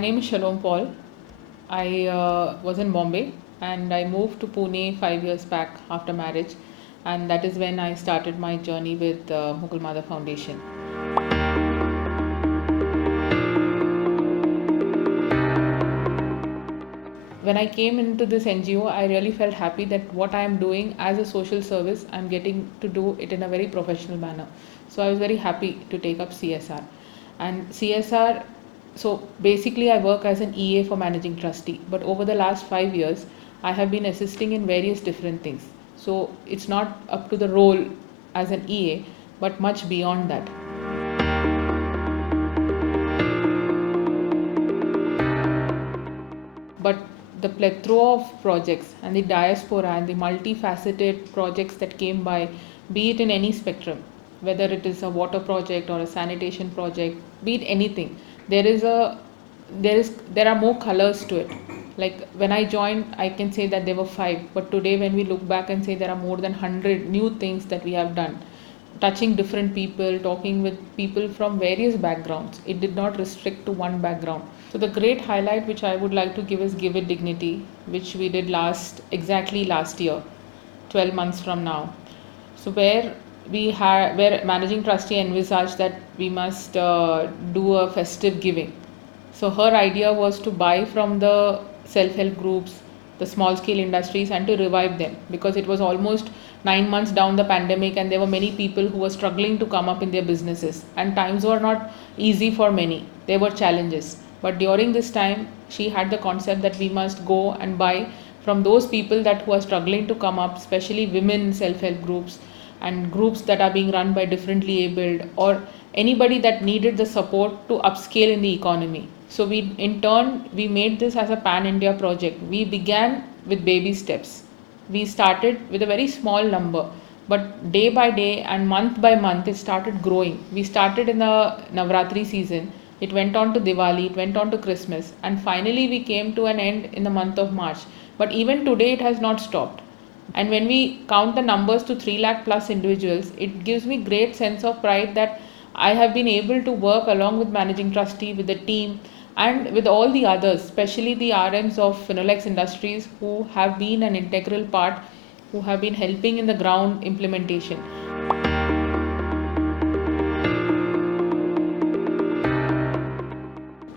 My name is Shalom Paul. I was in Bombay and I moved to Pune 5 years back after marriage, and that is when I started my journey with Mukul Madhav Foundation. When I came into this NGO, I really felt happy that what I am doing as a social service, I'm getting to do it in a very professional manner. So I was very happy to take up CSR. And CSR, so basically I work as an EA for managing trustee, but over the last 5 years, I have been assisting in various different things. So it's not up to the role as an EA, but much beyond that. But the plethora of projects and the diaspora and the multifaceted projects that came by, be it in any spectrum, whether it is a water project or a sanitation project, be it anything, there are more colors to it. Like when I joined, I can say that there were five, but today when we look back and say there are more than 100 new things that we have done, touching different people, talking with people from various backgrounds. It did not restrict to one background. So the great highlight which I would like to give is Give It Dignity, which we did exactly last year, 12 months from now. So where managing trustee envisaged that we must do a festive giving. So her idea was to buy from the self-help groups, the small scale industries, and to revive them, because it was almost 9 months down the pandemic and there were many people who were struggling to come up in their businesses, and times were not easy for many. There were challenges. But during this time, she had the concept that we must go and buy from those people that who are struggling to come up, especially women self-help groups and groups that are being run by differently abled, or anybody that needed the support to upscale in the economy. So we made this as a pan India project. We began with baby steps. We started with a very small number, but day by day and month by month it started growing. We started in the Navratri season, it went on to Diwali, it went on to Christmas, and finally we came to an end in the month of March. But even today it has not stopped. And when we count the numbers to 3 lakh plus individuals, it gives me great sense of pride that I have been able to work along with managing trustee, with the team, and with all the others, especially the RMs of Finolex Industries, who have been an integral part, who have been helping in the ground implementation.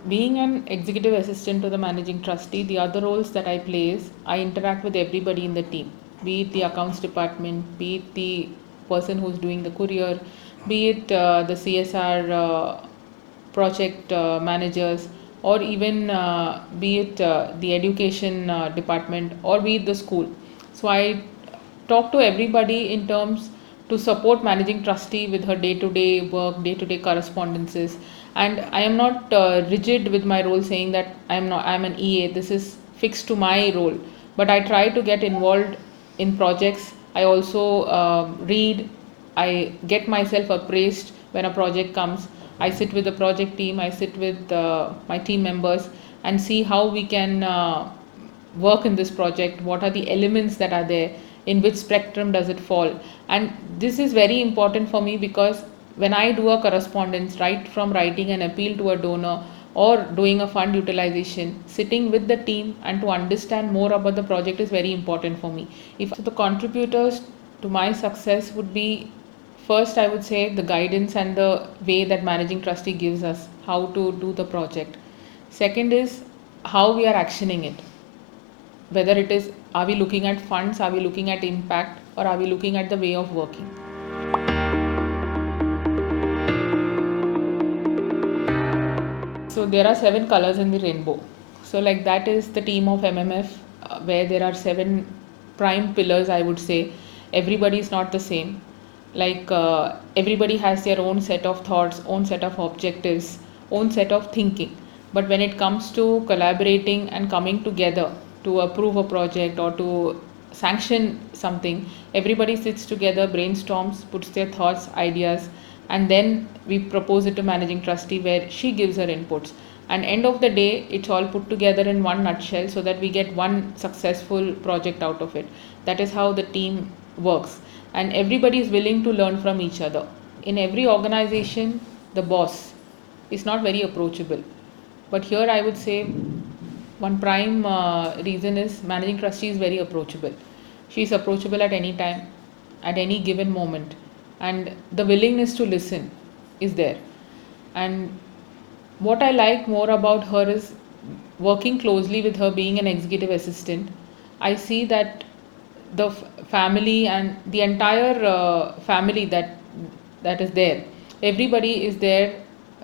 Being an executive assistant to the managing trustee, the other roles that I play is I interact with everybody in the team, be it the accounts department, be it the person who's doing the courier, be it the CSR project managers, or even be it the education department, or be it the school. So I talk to everybody in terms to support managing trustee with her day-to-day work, day-to-day correspondences. And I am not rigid with my role, saying that I'm an EA, this is fixed to my role, but I try to get involved in projects. I also read, I get myself appraised when a project comes. I sit with the project team, I sit with my team members and see how we can work in this project, what are the elements that are there, in which spectrum does it fall. And this is very important for me, because when I do a correspondence, right from writing an appeal to a donor or doing a fund utilization, sitting with the team and to understand more about the project is very important for me. If so, the contributors to my success would be, first I would say, the guidance and the way that managing trustee gives us how to do the project. Second is how we are actioning it, whether it is, are we looking at funds, are we looking at impact, or are we looking at the way of working. So there are 7 colors in the rainbow. So like that is the team of MMF, where there are 7 prime pillars, I would say. Everybody is not the same. Like everybody has their own set of thoughts, own set of objectives, own set of thinking. But when it comes to collaborating and coming together to approve a project or to sanction something, everybody sits together, brainstorms, puts their thoughts, ideas, and then we propose it to managing trustee, where she gives her inputs, and end of the day it's all put together in one nutshell, so that we get one successful project out of it. That is how the team works, and everybody is willing to learn from each other. In every organization, the boss is not very approachable. But here I would say one prime reason is managing trustee is very approachable. She is approachable at any time, at any given moment, and the willingness to listen is there. And what I like more about her is working closely with her, being an executive assistant. I see that the family and the entire family that is there, everybody is there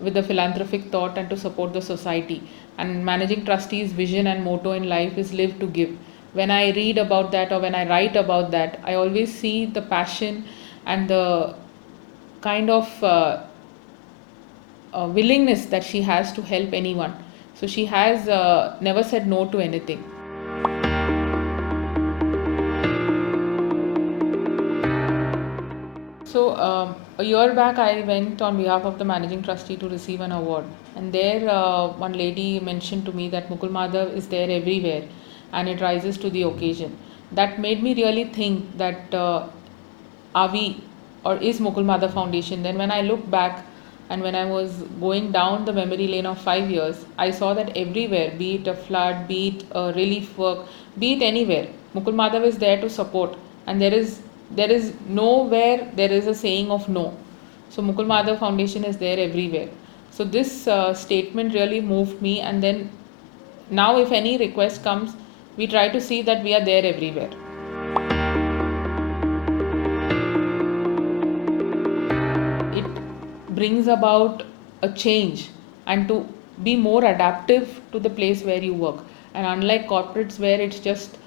with the philanthropic thought and to support the society. And managing trustees vision and motto in life is live to give. When I read about that or when I write about that, I always see the passion and the kind of willingness that she has to help anyone. So she has never said no to anything. So a year back, I went on behalf of the managing trustee to receive an award, and there one lady mentioned to me that Mukul Madhav is there everywhere, and it rises to the occasion. That made me really think that are we or is Mukul Madhav Foundation? Then when I look back and when I was going down the memory lane of 5 years, I saw that everywhere, be it a flood, be it a relief work, be it anywhere, Mukul Madhav is there to support, and there is nowhere there is a saying of no. So Mukul Madhav Foundation is there everywhere. So this statement really moved me, and then now if any request comes, we try to see that we are there everywhere. It brings about a change and to be more adaptive to the place where you work. And unlike corporates where it's just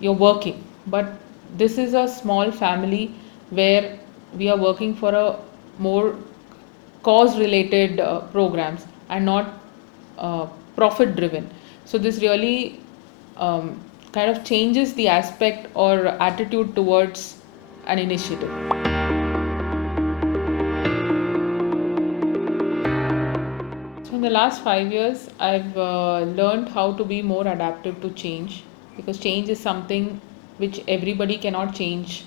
you're working, but this is a small family where we are working for a more cause related programs and not profit driven. So this really kind of changes the aspect or attitude towards an initiative. So in the last 5 years, I've learned how to be more adaptive to change, because change is something which everybody cannot change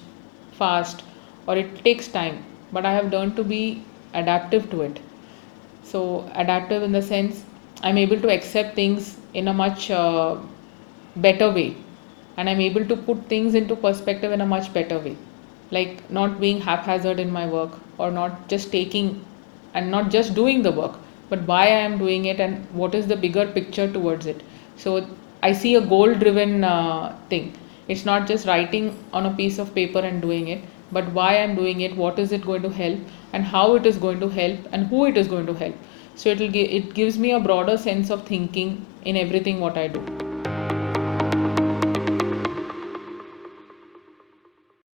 fast or it takes time. But I have learned to be adaptive to it. So adaptive in the sense I'm able to accept things in a much better way, and I'm able to put things into perspective in a much better way, like not being haphazard in my work or not just taking and not just doing the work, but why I am doing it and what is the bigger picture towards it. So I see a goal driven thing. It's not just writing on a piece of paper and doing it, but why I'm doing it, what is it going to help, and how it is going to help, and who it is going to help. So it gives me a broader sense of thinking in everything what I do.